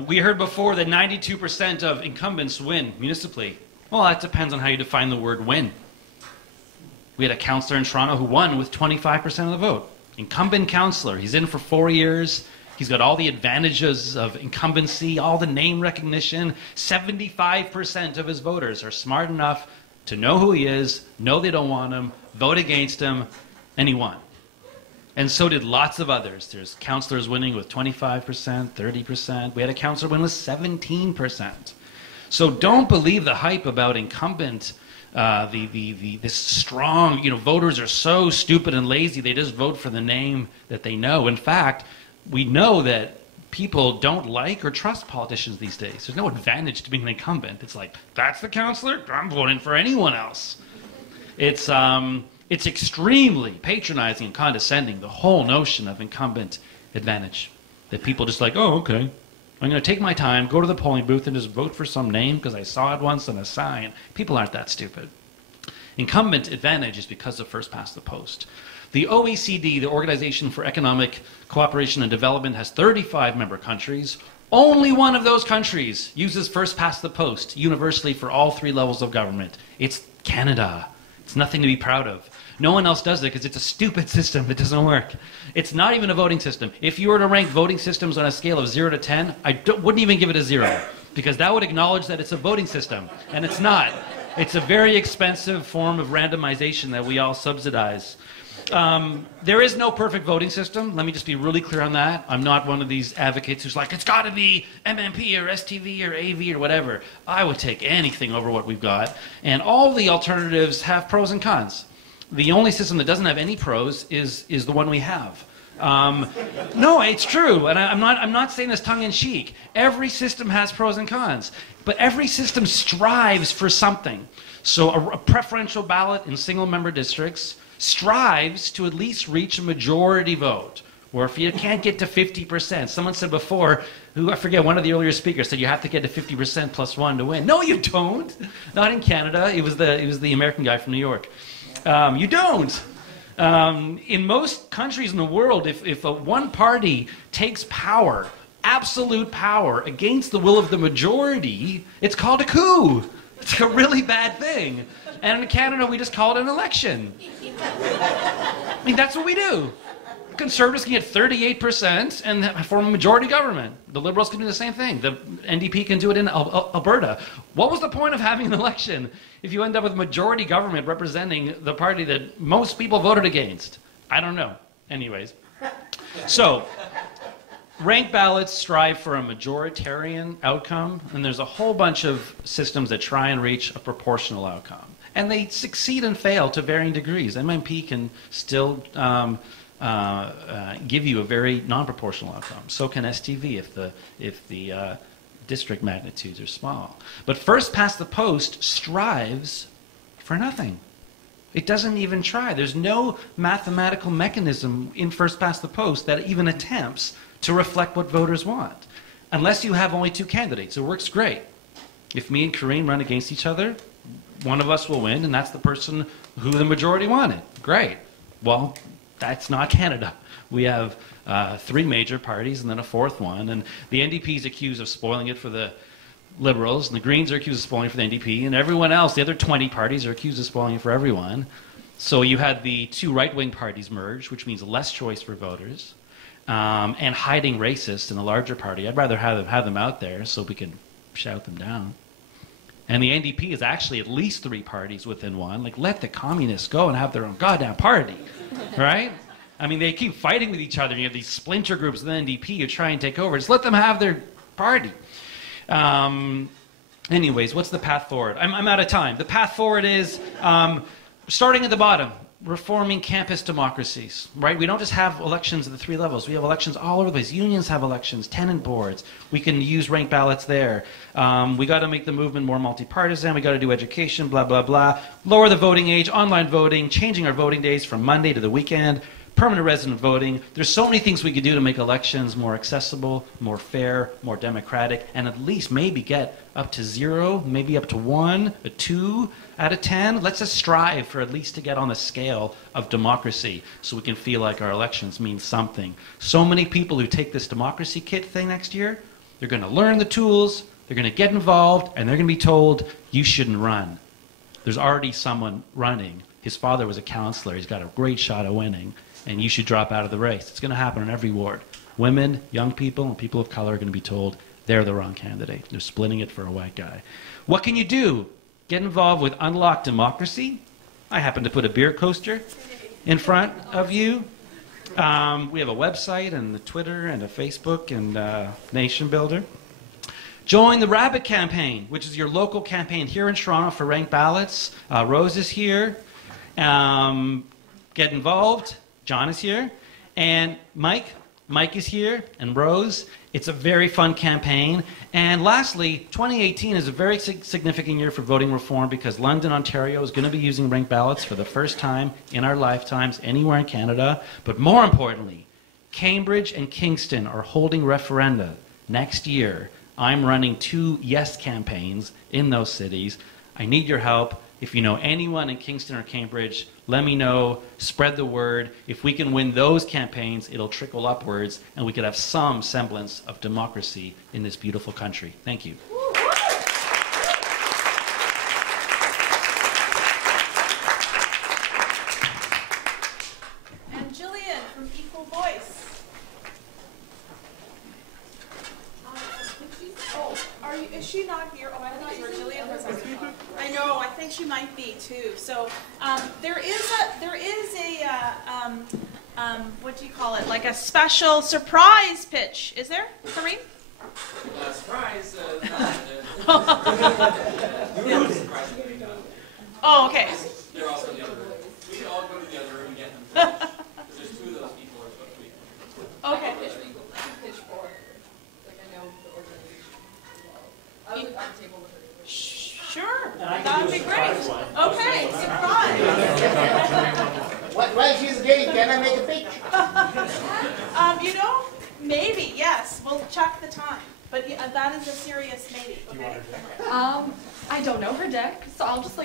We heard before that 92% of incumbents win municipally. Well, that depends on how you define the word win. We had a councillor in Toronto who won with 25% of the vote. Incumbent councillor. He's in for 4 years. He's got all the advantages of incumbency, all the name recognition. 75% of his voters are smart enough to know who he is, know they don't want him, vote against him, and he won. And so did lots of others. There's councillors winning with 25%, 30%. We had a councillor win with 17%. So don't believe the hype about incumbent. This strong, voters are so stupid and lazy, they just vote for the name that they know. In fact, we know that people don't like or trust politicians these days. There's no advantage to being an incumbent. It's like, that's the councillor? I'm voting for anyone else. It's extremely patronizing and condescending, the whole notion of incumbent advantage. That people just like, oh, okay. I'm going to take my time, go to the polling booth, and just vote for some name because I saw it once on a sign. People aren't that stupid. Incumbent advantage is because of first past the post. The OECD, the Organization for Economic Cooperation and Development, has 35 member countries. Only one of those countries uses first past the post universally for all 3 levels of government. It's Canada. It's nothing to be proud of. No one else does it because it's a stupid system that doesn't work. It's not even a voting system. If you were to rank voting systems on a scale of 0 to 10, I wouldn't even give it a 0 because that would acknowledge that it's a voting system, and it's not. It's a very expensive form of randomization that we all subsidize. There is no perfect voting system. Let me just be really clear on that. I'm not one of these advocates who's like, it's got to be MMP or STV or AV or whatever. I would take anything over what we've got. And all the alternatives have pros and cons. The only system that doesn't have any pros is the one we have. No, it's true, and I'm not saying this tongue-in-cheek. Every system has pros and cons, but every system strives for something. So a preferential ballot in single-member districts strives to at least reach a majority vote, or if you can't get to 50%. Someone said before, I forget, one of the earlier speakers said you have to get to 50% plus 1 to win. No, you don't. Not in Canada. It was the American guy from New York. You don't. In most countries in the world, if one party takes power, absolute power, against the will of the majority, it's called a coup. It's a really bad thing. And in Canada, we just call it an election. I mean, that's what we do. Conservatives can get 38% and form a majority government. The Liberals can do the same thing. The NDP can do it in Alberta. What was the point of having an election if you end up with a majority government representing the party that most people voted against? I don't know. Anyways. So, ranked ballots strive for a majoritarian outcome, and there's a whole bunch of systems that try and reach a proportional outcome. And they succeed and fail to varying degrees. MMP can still give you a very non-proportional outcome. So can STV if the district magnitudes are small. But first past the post strives for nothing. It doesn't even try. There's no mathematical mechanism in first past the post that even attempts to reflect what voters want. Unless you have only two candidates. It works great. If me and Karine run against each other, one of us will win, and that's the person who the majority wanted. Great. Well, that's not Canada. We have three major parties and then a fourth one, and the NDP is accused of spoiling it for the Liberals, and the Greens are accused of spoiling it for the NDP, and everyone else, the other 20 parties, are accused of spoiling it for everyone. So you had the two right-wing parties merge, which means less choice for voters, and hiding racists in the larger party. I'd rather have them out there so we can shout them down. And the NDP is actually at least three parties within one. Like, let the communists go and have their own goddamn party, right? I mean, they keep fighting with each other. You have these splinter groups of the NDP who try and take over. Just let them have their party. Anyways, what's the path forward? I'm out of time. The path forward is starting at the bottom, reforming campus democracies, right? We don't just have elections at the three levels. We have elections all over the place. Unions have elections, tenant boards. We can use ranked ballots there. We got to make the movement more multi-partisan. We got to do education, blah, blah, blah. Lower the voting age, online voting, changing our voting days from Monday to the weekend, permanent resident voting. There's so many things we could do to make elections more accessible, more fair, more democratic, and at least maybe get up to 0, maybe up to 1, a 2 out of 10. Let's just strive for at least to get on the scale of democracy so we can feel like our elections mean something. So many people who take this DemocracyKit thing next year, they're going to learn the tools, they're going to get involved, and they're going to be told, you shouldn't run. There's already someone running. His father was a counselor. He's got a great shot at winning. And you should drop out of the race. It's going to happen in every ward. Women, young people, and people of color are going to be told they're the wrong candidate. They're splitting it for a white guy. What can you do? Get involved with Unlock Democracy. I happen to put a beer coaster in front of you. We have a website and a Twitter and a Facebook and NationBuilder. Join the Rabbit Campaign, which is your local campaign here in Toronto for ranked ballots. Rose is here. Get involved. John is here, and Mike is here, and Rose. It's a very fun campaign. And lastly, 2018 is a very significant year for voting reform because London, Ontario is going to be using ranked ballots for the first time in our lifetimes anywhere in Canada. But more importantly, Cambridge and Kingston are holding referenda next year. I'm running 2 yes campaigns in those cities. I need your help. If you know anyone in Kingston or Cambridge, let me know, spread the word. If we can win those campaigns, it'll trickle upwards, and we could have some semblance of democracy in this beautiful country. Thank you. And Jillian from Equal Voice. Is she not here? Oh, I thought you were Jillian. I know. I think she might be too. So there is a what do you call it? Like a special surprise pitch. Is there, Karine? Surprise. Oh, okay. They're also the other room. We can all go to the other room and get them. Because there's 2 of those people who are supposed to be. Okay. Pitch for, like I know the organization as well. I was at the table with her. Sure, that would be great. Okay, surprise. While she's getting, can I make a pitch? You know, maybe, yes. We'll check the time. But yeah, that is a serious maybe. Okay. I don't know her deck, so I'll just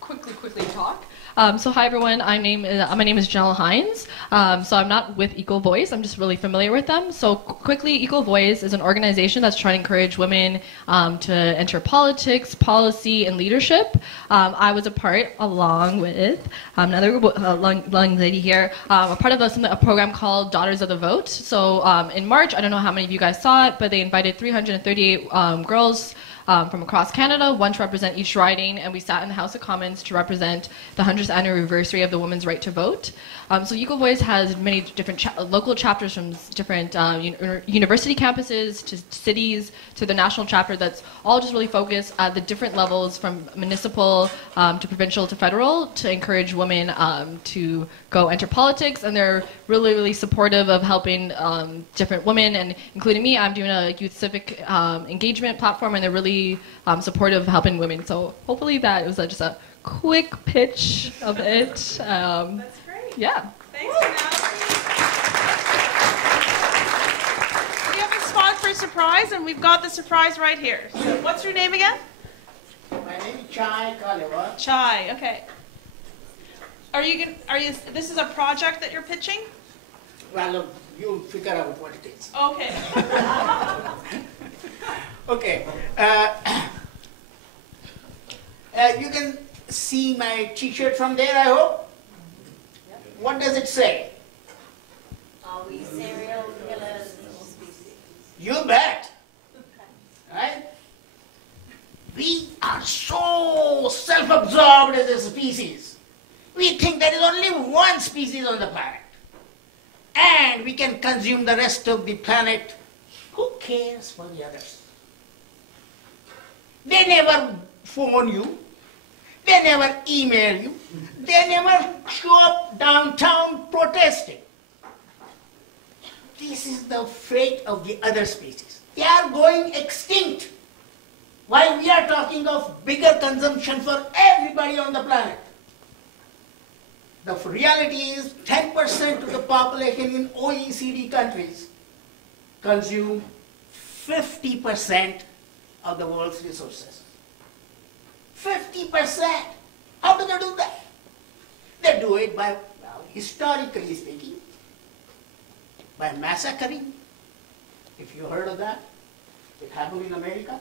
quickly talk. So hi everyone, my name is Janelle Heinz. So I'm not with Equal Voice, I'm just really familiar with them. So quickly, Equal Voice is an organization that's trying to encourage women to enter politics, policy, and leadership. I was a part, along with another young lady here, a part of a program called Daughters of the Vote. So in March, I don't know how many of you guys saw it, but they invited 338 girls from across Canada, one to represent each riding, and we sat in the House of Commons to represent the 100th anniversary of the women's right to vote. So Equal Voice has many different local chapters from different university campuses to cities to the national chapter that's all just really focused at the different levels from municipal to provincial to federal to encourage women to go enter politics, and they're really, really supportive of helping different women, and including me. I'm doing a youth civic engagement platform, and they're really supportive of helping women. So hopefully that was just a quick pitch of it. That's great. Yeah. Thanks, we have a spot for a surprise, and we've got the surprise right here. So what's your name again? My name is Chai Calavera. Chai. Okay. Are you? This is a project that you're pitching? Well, look, you figure out what it is. Okay. Okay. You can see my T-shirt from there, I hope. What does it say? Are we serial killers or species? You bet. Right? We are so self-absorbed as a species. We think there is only one species on the planet. And we can consume the rest of the planet. Who cares for the others? They never phone you. They never email you. They never show up downtown protesting. This is the fate of the other species. They are going extinct. While we are talking of bigger consumption for everybody on the planet. The reality is 10% of the population in OECD countries consume 50% of the world's resources. 50%. How do they do that? They do it by, well, historically speaking, by massacring. If you heard of that, it happened in America.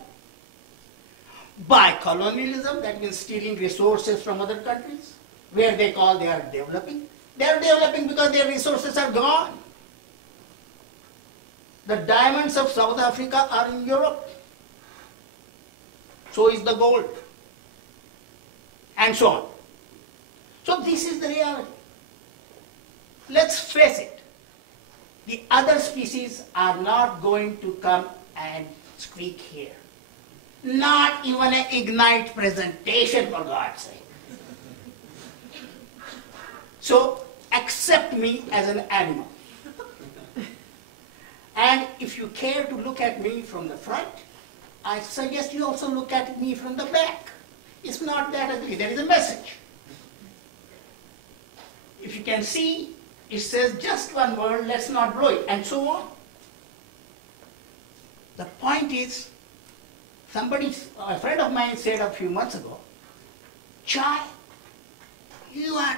By colonialism, that means stealing resources from other countries, where they call they are developing. They are developing because their resources are gone. The diamonds of South Africa are in Europe. So is the gold. And so on. So this is the reality. Let's face it. The other species are not going to come and speak here. Not even an Ignite presentation, for God's sake. So accept me as an animal. And if you care to look at me from the front, I suggest you also look at me from the back. It's not that ugly. There is a message. If you can see, it says just one word, let's not blow it, and so on. The point is, a friend of mine said a few months ago, Chai, you are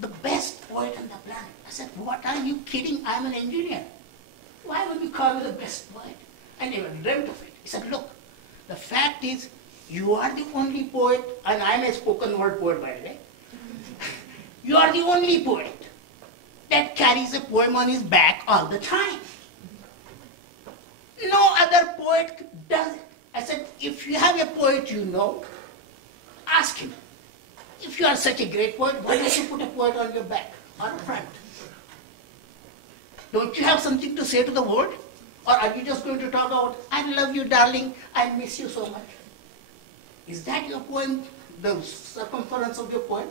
the best poet on the planet. I said, what, are you kidding? I'm an engineer. Why would you call me the best poet? I never dreamt of it. He said, look, the fact is, you are the only poet, and I'm a spoken word poet, by the way. You are the only poet that carries a poem on his back all the time. No other poet does it. I said, if you have a poet you know, ask him. If you are such a great poet, why don't you put a poet on your back or front? Don't you have something to say to the world? Or are you just going to talk about, I love you, darling, I miss you so much? Is that your poem, the circumference of your poem?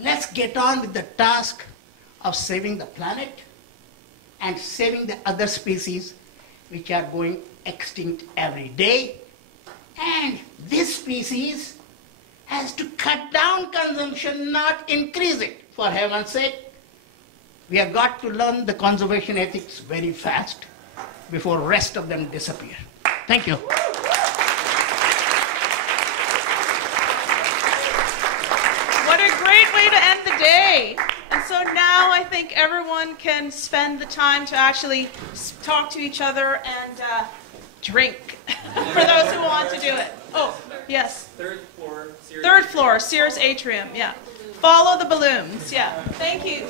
Let's get on with the task of saving the planet and saving the other species which are going extinct every day. And this species has to cut down consumption, not increase it, for heaven's sake. We have got to learn the conservation ethics very fast before the rest of them disappear. Thank you. What a great way to end the day. And so now I think everyone can spend the time to actually talk to each other and drink, for those who want to do it. Oh, yes. Third floor, Sears. Third floor, Sears Atrium, yeah. Follow the balloons, yeah. Thank you.